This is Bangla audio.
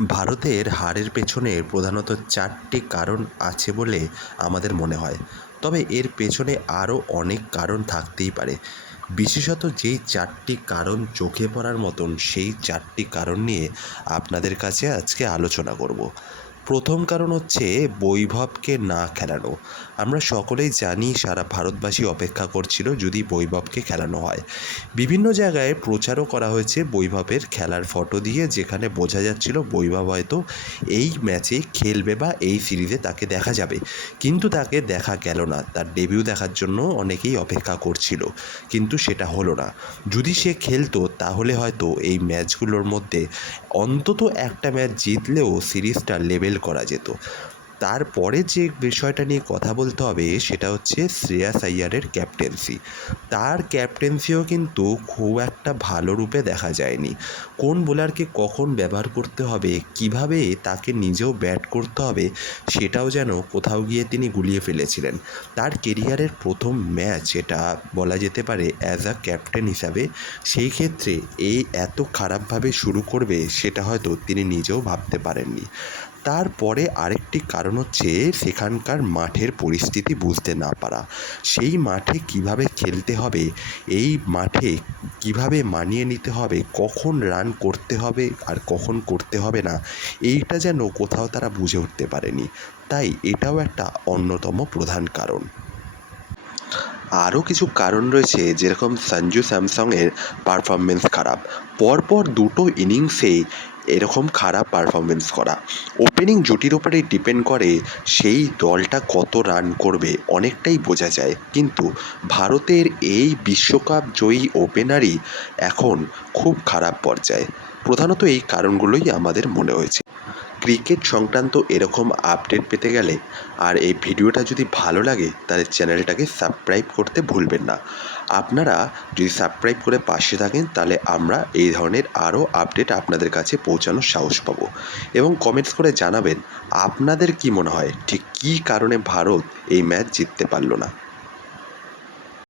ভারতের হারের পেছনে প্রধানত 4টি কারণ আছে বলে আমাদের মনে হয়। তবে এর পেছনে আরও অনেক কারণ থাকতেই পারে। বিশেষত যেই 4টি কারণ চোখে পড়ার মতন সেই 4টি কারণ নিয়ে আপনাদের কাছে আজকে আলোচনা করব। প্রথম কারণ হচ্ছে বৈভবকে না খেলানো। আমরা সকলেই জানি সারা ভারতবাসী অপেক্ষা করছিল যদি বৈভবকে খেলানো হয়। বিভিন্ন জায়গায় প্রচারও করা হয়েছে বৈভবের খেলার ফটো দিয়ে, যেখানে বোঝা যাচ্ছিল বৈভব হয়তো এই ম্যাচে খেলবে বা এই সিরিজে তাকে দেখা যাবে, কিন্তু তাকে দেখা গেল না। তার ডেবিউ দেখার জন্য অনেকেই অপেক্ষা করছিল, কিন্তু সেটা হলো না। যদি সে খেলতো তাহলে হয়তো এই ম্যাচগুলোর মধ্যে অন্তত একটা ম্যাচ জিতলেও সিরিজটা লেভেল করা যেত। তারপরে যে বিষয়টা নিয়ে কথা বলতে হবে সেটা হচ্ছে শ্রেয়াস আইয়ারের ক্যাপ্টেন্সি। তার ক্যাপ্টেন্সিও কিন্তু খুব একটা ভালো রূপে দেখা যায়নি। কোন বোলারকে কখন ব্যবহার করতে হবে, কিভাবে তাকে নিজেও ব্যাট করতে হবে, সেটাও যেন কোথাও গিয়ে তিনি গুলিয়ে ফেলেছিলেন। তার কেরিয়ারের প্রথম ম্যাচ এটা বলা যেতে পারে অ্যাজ আ ক্যাপ্টেন হিসাবে। সেই ক্ষেত্রে এই এত খারাপভাবে শুরু করবে সেটা হয়তো তিনি নিজেও ভাবতে পারেননি। তারপরে আরেকটি কারণ হচ্ছে সেখানকার মাঠের পরিস্থিতি বুঝতে না পারা। সেই মাঠে কিভাবে খেলতে হবে, এই মাঠে কিভাবে মানিয়ে নিতে হবে, কখন রান করতে হবে আর কখন করতে হবে না, এইটা যেন কোথাও তারা বুঝে উঠতে পারেনি। তাই এটাও একটা অন্যতম প্রধান কারণ। আরও কিছু কারণ রয়েছে, যেরকম সঞ্জু স্যামসংয়ের পারফরমেন্স খারাপ। পরপর দুটো ইনিংসেই এরকম খারাপ পারফরমেন্স করা। ওপেনিং জুটির ওপরেই ডিপেন্ড করে সেই দলটা কত রান করবে, অনেকটাই বোঝা যায়। কিন্তু ভারতের এই বিশ্বকাপ জয়ী ওপেনারই এখন খুব খারাপ পর্যায়ে। প্রধানত এই কারণগুলোই আমাদের মনে হয়েছে। ক্রিকেট সংক্রান্ত এরকম আপডেট পেতে গেলে আর এই ভিডিওটা যদি ভালো লাগে তাহলে চ্যানেলটাকে সাবস্ক্রাইব করতে ভুলবেন না। আপনারা যদি সাবস্ক্রাইব করে পাশে থাকেন তাহলে আমরা এই ধরনের আরও আপডেট আপনাদের কাছে পৌঁছানোর সাহস পাবো। এবং কমেন্টস করে জানাবেন আপনাদের কি মনে হয় ঠিক কী কারণে ভারত এই ম্যাচ জিততে পারল না।